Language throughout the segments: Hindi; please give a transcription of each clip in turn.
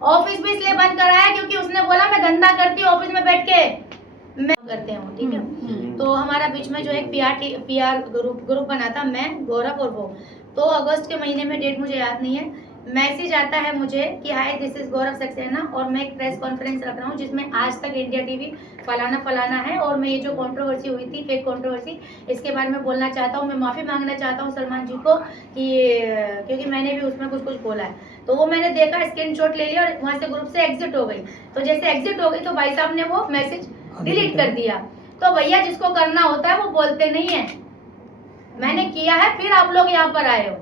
ऑफिस भी इसलिए बंद कराया क्योंकि उसने बोला मैं धंधा करती हूँ ऑफिस में बैठ के, मैं करते हूँ, ठीक है। तो हमारा बीच में जो एक पीआर ग्रुप बना था, मैं, गौरव और वो। तो अगस्त के महीने में, डेट मुझे याद नहीं है, मैसेज आता है मुझे कि हाय दिस इज गौरव सक्सेना और मैं एक प्रेस कॉन्फ्रेंस रख रहा हूँ जिसमें आज तक इंडिया टीवी फलाना है और मैं ये जो कंट्रोवर्सी हुई थी, फेक कंट्रोवर्सी, इसके बारे में बोलना चाहता हूँ, मैं माफ़ी मांगना चाहता हूँ सलमान जी को कि क्योंकि मैंने भी उसमें कुछ बोला है। तो वो मैंने देखा, स्क्रीनशॉट ले लिया और वहाँ से ग्रुप से एग्जिट हो गई। तो जैसे एग्जिट हो गई तो भाई साहब ने वो मैसेज डिलीट कर दिया। तो भैया जिसको करना होता है वो बोलते नहीं है, मैंने किया है, फिर आप लोग यहाँ पर आए हो।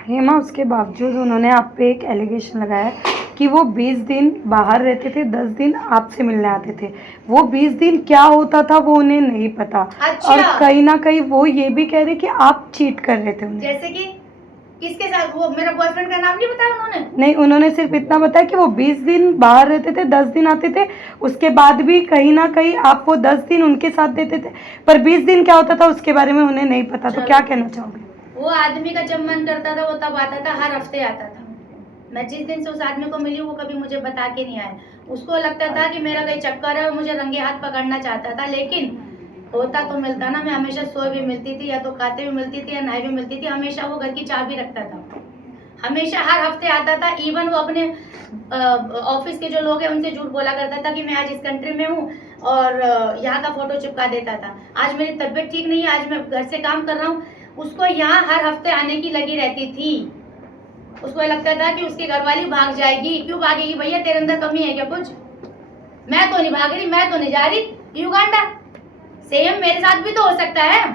हेमा, उसके बावजूद उन्होंने आप पे एक एलिगेशन लगाया कि वो 20 दिन बाहर रहते थे, 10 दिन आपसे मिलने आते थे। वो 20 दिन क्या होता था वो उन्हें नहीं पता। अच्छा। और कहीं ना कहीं वो ये भी कह रहे कि आप चीट कर रहे थे उन्हें। जैसे कि किसके साथ? वो मेरा बॉयफ्रेंड का नाम नहीं बताया उन्होंने? नहीं, उन्होंने सिर्फ इतना बताया कि वो 20 दिन बाहर रहते थे, 10 दिन आते थे। उसके बाद भी कहीं ना कहीं आप वो 10 दिन उनके साथ देते थे, पर 20 दिन क्या होता था उसके बारे में उन्हें नहीं पता। तो क्या कहना चाहोगे? वो आदमी का जब मन करता था वो तब आता था, हर हफ्ते आता था। मैं जिस दिन से उस आदमी को मिली वो कभी मुझे बता के नहीं आया। उसको लगता था कि मेरा कोई चक्कर है और मुझे रंगे हाथ पकड़ना चाहता था, लेकिन होता तो मिलता ना। मैं हमेशा सोए भी मिलती थी, या तो खाते भी मिलती थी, या नहाए भी मिलती थी। हमेशा वो घर की चाबी रखता था, हमेशा हर हफ्ते आता था। इवन वो अपने ऑफिस के जो लोग हैं उनसे झूठ बोला करता था कि मैं आज इस कंट्री में हूँ और यहाँ का फोटो चिपका देता था। आज मेरी तबीयत ठीक नहीं है, आज मैं घर से काम कर रहा हूँ, उसको यहाँ हर हफ्ते आने की लगी रहती थी। उसको लगता था कि उसकी घरवाली भाग जाएगी। क्यों भागेगी भैया? तेरे अंदर कमी है क्या कुछ? मैं तो नहीं भाग रही, मैं तो नहीं जा रही युगांडा। सेम मेरे साथ भी तो हो सकता है,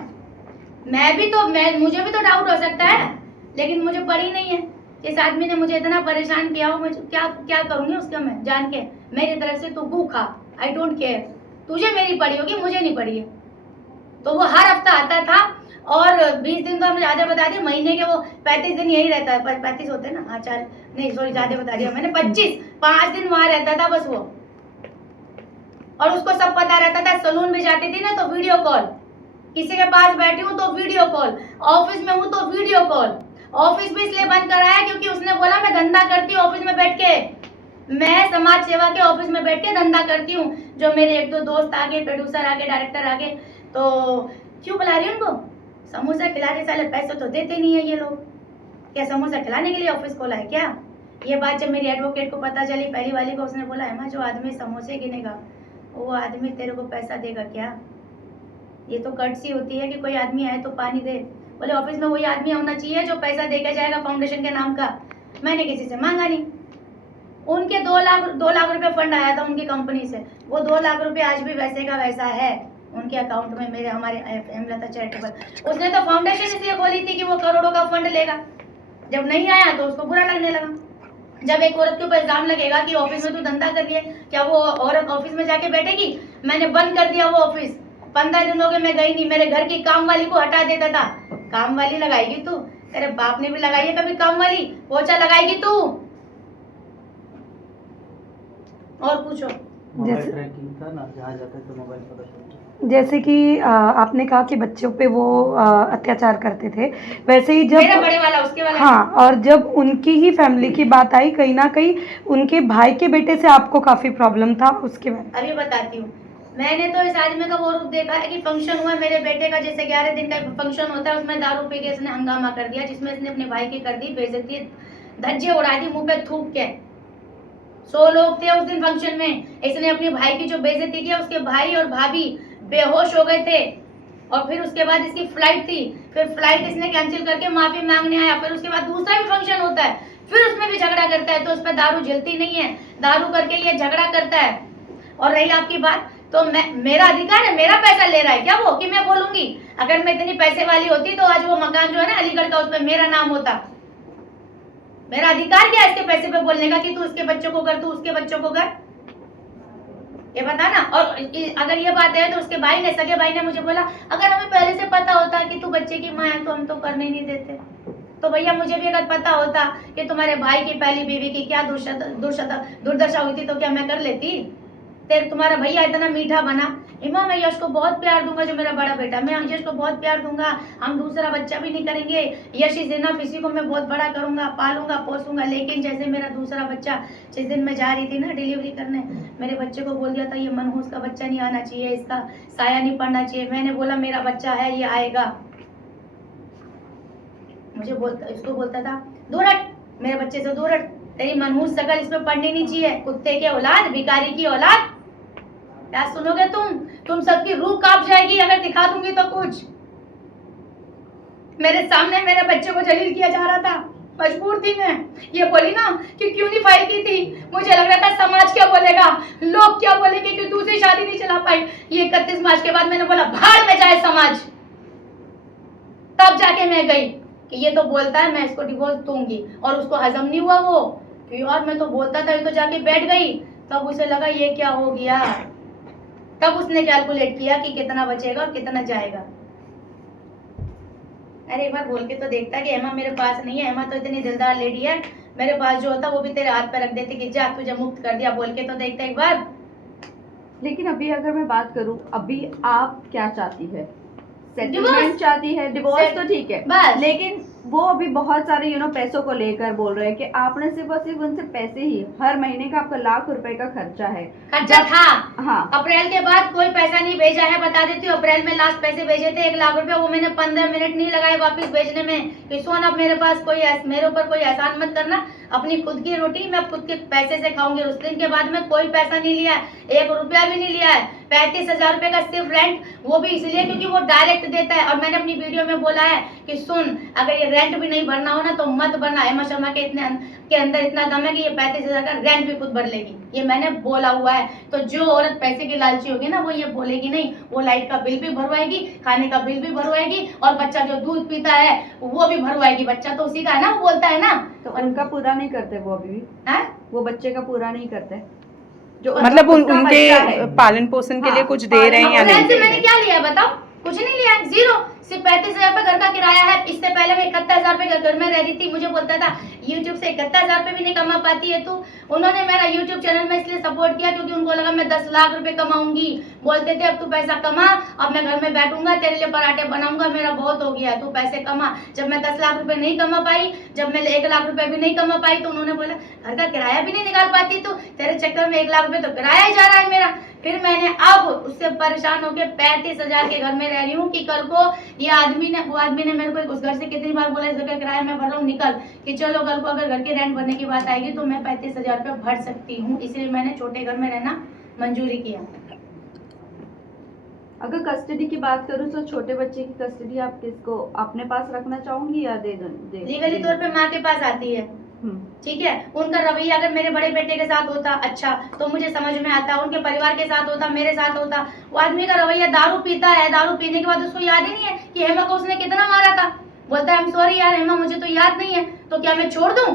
मुझे भी तो डाउट हो सकता है, लेकिन मुझे पड़ी नहीं है। इस आदमी ने मुझे इतना परेशान किया हो, मुझे क्या करूंगी उसका मैं जान के। मेरी तरफ से तू गू खा, आई डोंट केयर। तुझे मेरी पड़ी होगी, मुझे नहीं पड़ी है। तो वो हर हफ्ता आता था और 20 दिन तो हमने ज्यादा बता दिया, महीने के वो 35 दिन यही रहता है। 35 होते ना? हाँ, 4 नहीं, सॉरी, ज्यादा बता दिया मैंने। 5 दिन वहां रहता था बस वो। और उसको सब पता रहता था। सलून में जाती थी ना तो वीडियो कॉल, किसी के पास बैठी हूँ तो वीडियो कॉल, ऑफिस में हूँ तो वीडियो कॉल। ऑफिस भी इसलिए बंद कराया क्योंकि उसने बोला मैं धंधा करती हूँ ऑफिस में बैठ के, मैं समाज सेवा के ऑफिस में बैठ के धंधा करती हूँ। जो मेरे 1-2 दोस्त आगे, प्रोड्यूसर आगे, डायरेक्टर आगे, तो क्यों बुला रही उनको? समोसा खिला रहे, साले पैसे तो देते नहीं है ये लोग। क्या समोसा खिलाने के लिए ऑफिस खोला है क्या? ये बात जब मेरी एडवोकेट को पता चली, पहली वाली को, उसने बोला है जो आदमी समोसे गिनेगा वो आदमी तेरे को पैसा देगा क्या? ये तो कर्टसी होती है कि कोई आदमी आए तो पानी दे। बोले ऑफिस में वही आदमी होना चाहिए जो पैसा देके जाएगा फाउंडेशन के नाम का। मैंने किसी से मांगा नहीं। उनके 2 लाख रुपए फंड आया था उनकी कंपनी से। वो 2 लाख रुपए आज भी वैसे का वैसा है उनके अकाउंट में, मेरे हमारे हेमलता चैरिटेबल। उसने तो फाउंडेशन इसलिए खोली थी कि वो करोड़ों का फंड लेगा। जब नहीं आया तो उसको बुरा लगने लगा। जब एक औरत के ऊपर इल्जाम लगेगा कि ऑफिस में तू धंधा कर रही है, क्या वो औरत ऑफिस में जाके बैठेगी? मैंने बंद कर दिया वो ऑफिस। 15 दिन हो गए मैं गई नहीं। मेरे घर की काम वाली को हटा देता था। काम वाली लगाएगी तू? तेरे बाप ने भी लगाई है कभी काम वाली? पोछा लगाएगी तू? और पूछो। जैसे कि आपने कहा कि बच्चों पे वो अत्याचार करते थे, वैसे ही जब मेरा बड़े वाला उसके वाला, हाँ, और जब उनकी ही फैमिली की बात आई, कहीं ना कहीं उनके भाई के बेटे से आपको काफी प्रॉब्लम था, उसके बारे में अभी बताती हूँ। मैंने तो इस आदमी का वो रूप देखा है कि फंक्शन हुआ मेरे बेटे का, जैसे 11 दिन का फंक्शन होता है, उसमें दारू पी के इसने हंगामा कर दिया, जिसमें इसने अपने भाई की कर दी बेइज्जती, धज्जे उड़ा दी मुंह पे थूक के। 100 लोग थे उस दिन फंक्शन में। इसने अपने भाई की जो बेइज्जती किया, उसके भाई और भाभी बेहोश हो गए थे। और फिर उसके बाद इसकी फ्लाइट थी, फिर फ्लाइट इसने कैंसिल करके माफी मांगने आया। फिर उसके बाद दूसरा भी फंक्शन होता है, फिर उसमें भी झगड़ा करता है। तो उस पर दारू जलती नहीं है, दारू करके ये झगड़ा करता है। और रही आपकी बात, तो मेरा अधिकार है, मेरा पैसा ले रहा है क्या वो कि मैं बोलूंगी? अगर मैं इतनी पैसे वाली होती तो आज वो मकान जो है ना अलीगढ़ का, उस पर मेरा नाम होता। मेरा अधिकार क्या है इसके पैसे पे बोलने का कि तू इसके बच्चों को कर, तू उसके बच्चों को कर? ये बता ना। और अगर ये बात है तो उसके भाई ने, सगे भाई ने मुझे बोला अगर हमें पहले से पता होता कि तू बच्चे की माँ है तो हम तो करने नहीं देते। तो भैया मुझे भी अगर पता होता कि तुम्हारे भाई की पहली बीवी की क्या दुर्दशा हुई थी तो क्या मैं कर लेती? तेरे तुम्हारा भैया इतना मीठा बना। हेमा मैं यश को बहुत प्यार दूंगा, जो मेरा बड़ा बेटा, मैं यश को बहुत प्यार दूंगा, हम दूसरा बच्चा भी नहीं करेंगे, यश इज इनफ, इसी को मैं बहुत बड़ा करूंगा, पालूंगा पोसूंगा। लेकिन जैसे मेरा दूसरा बच्चा, जिस दिन मैं जा रही थी ना डिलीवरी करने, मेरे बच्चे को बोल दिया था ये मनहूस का बच्चा नहीं आना चाहिए, इसका साया नहीं पड़ना चाहिए। मैंने बोला मेरा बच्चा है, ये आएगा। मुझे बोलता, इसको बोलता था दूर हट, मेरे बच्चे से दूर हट, तेरी मनहूस शकल इसमें पड़नी नहीं चाहिए, कुत्ते के औलाद, भिखारी की औलाद। क्या सुनोगे तुम सबकी रूह कांप जाएगी अगर दिखा दूंगी तो कुछ। मेरे सामने मेरे बच्चे को जलील किया जा रहा था, मजबूर थी मैं। ये बोली ना कि क्यों नहीं फाइल की थी, मुझे लग रहा था समाज क्या बोलेगा, लोग क्या बोलेंगे कि दूसरी शादी नहीं चला पाई। ये 31 मार्च के बाद मैंने बोला भाड़ में जाए समाज। तब जाके मैं गई कि ये तो बोलता है मैं इसको डिवोर्स दूंगी, और उसको हजम नहीं हुआ वो कि यार मैं तो बोलता था, ये तो जाके बैठ गई। तब उसे लगा ये क्या हो गया, तब उसने कैलकुलेट किया कि कितना बचेगा और कितना जाएगा। अरे एक बार बोल के तो देखता कि हेमा मेरे पास नहीं है, हेमा तो इतनी दिलदार लेडी है, मेरे पास जो होता वो भी तेरे हाथ पे रख देती कि जा तुझे मुक्त कर दिया। बोल के तो देखता एक बार। लेकिन अभी अगर मैं बात करूं, अभी आप क्या चाहती है? डिवोर्स सेटलमेंट चाहती है? डिवोर्स तो ठीक है, बस। लेकिन वो अभी बहुत सारे पैसों को लेकर बोल रहे हैं कि आपने सिर्फ और सिर्फ उनसे पैसे ही, हर महीने का आपका ₹1,00,000 का खर्चा है। खर्चा था। हाँ, अप्रैल के बाद कोई पैसा नहीं भेजा है, बता देती हूँ। अप्रैल में लास्ट पैसे भेजे थे ₹1,00,000, वो मैंने 15 मिनट नहीं लगाए वापस भेजने में कि सोन अब मेरे पास मेरे ऊपर कोई एहसान मत करना, अपनी खुद की रोटी मैं खुद के पैसे से खाऊंगी। उस दिन के बाद में कोई पैसा नहीं लिया है, ₹1 भी नहीं लिया है। 35,000 का सिर्फ रेंट, वो भी इसलिए क्योंकि वो डायरेक्ट देता है। और मैंने अपनी वीडियो में बोला है कि सुन, अगर ये रेंट भी नहीं भरना हो ना तो मत भरना। हेमा शर्मा के अंदर इतना दम है कि ये 35,000 का रेंट भी खुद भर लेगी, ये मैंने बोला हुआ है। तो जो औरत पैसे की लालची होगी ना वो ये बोलेगी नहीं, वो लाइट का बिल भी भरवाएगी, खाने का बिल भी भरवाएगी, और बच्चा जो दूध पीता है वो भी भरवाएगी। बच्चा तो उसी का है ना, वो बोलता है ना। तो उनका पूरा नहीं करते वो अभी भी? है वो बच्चे का पूरा नहीं करते जो मतलब उसका बच्चा उनके है। पालन पोषण के लिए हाँ, कुछ दे रहे हैं या अप्रैल नहीं से दे मैंने रहे? क्या लिया बताओ? कुछ नहीं लिया, जीरो। सिर्फ 35,000 घर का किराया है। इससे पहले मैं 71,000 घर में रह रही थी। मुझे बोलता था YouTube से 71,000 भी नहीं कमा पाती है तू। उन्होंने मेरा YouTube चैनल में इसलिए सपोर्ट किया क्योंकि उनको लगा मैं 10 लाख रुपए कमाऊंगी। बोलते थे अब तू पैसा कमा, अब मैं घर में बैठूंगा तेरे लिए पराठे बनाऊंगा, मेरा बहुत हो गया, तू पैसे कमा। जब मैं 10 लाख रुपए नहीं कमा पाई, जब मैं 1 लाख रुपए भी नहीं कमा पाई, तो उन्होंने बोला घर का किराया भी नहीं निकाल पाती तू, तेरे चक्कर में 1 लाख रुपए तो किराया ही जा रहा है मेरा। फिर मैंने अब उससे परेशान होकर 35,000 के घर में रह रही हूँ कि कल को ये वो आदमी ने मेरे को उस घर से कितनी बार बोला इस घर का किराया मैं भर रहा हूँ, निकल, कि चलो कल को अगर घर के रेंट भरने की बात आएगी तो मैं 35,000 रुपये भर सकती हूँ। इसलिए मैंने छोटे घर में रहना मंजूरी किया। अगर कस्टडी की बात करूँ तो छोटे बच्चे की कस्टडी आप किसको अपने पास रखना चाहूंगी या दे लीगली तौर पे माँ के पास आती है, ठीक है। उनका रवैया अगर मेरे बड़े बेटे के साथ होता अच्छा तो मुझे समझ में आता, उनके परिवार के साथ होता, मेरे साथ होता। वो आदमी का रवैया दारू पीता है, दारू पीने के बाद उसको याद ही नहीं है कि हेमा को उसने कितना मारा था। बोलता है आई एम सॉरी यार हेमा, मुझे तो याद नहीं है। तो क्या मैं छोड़ दूं?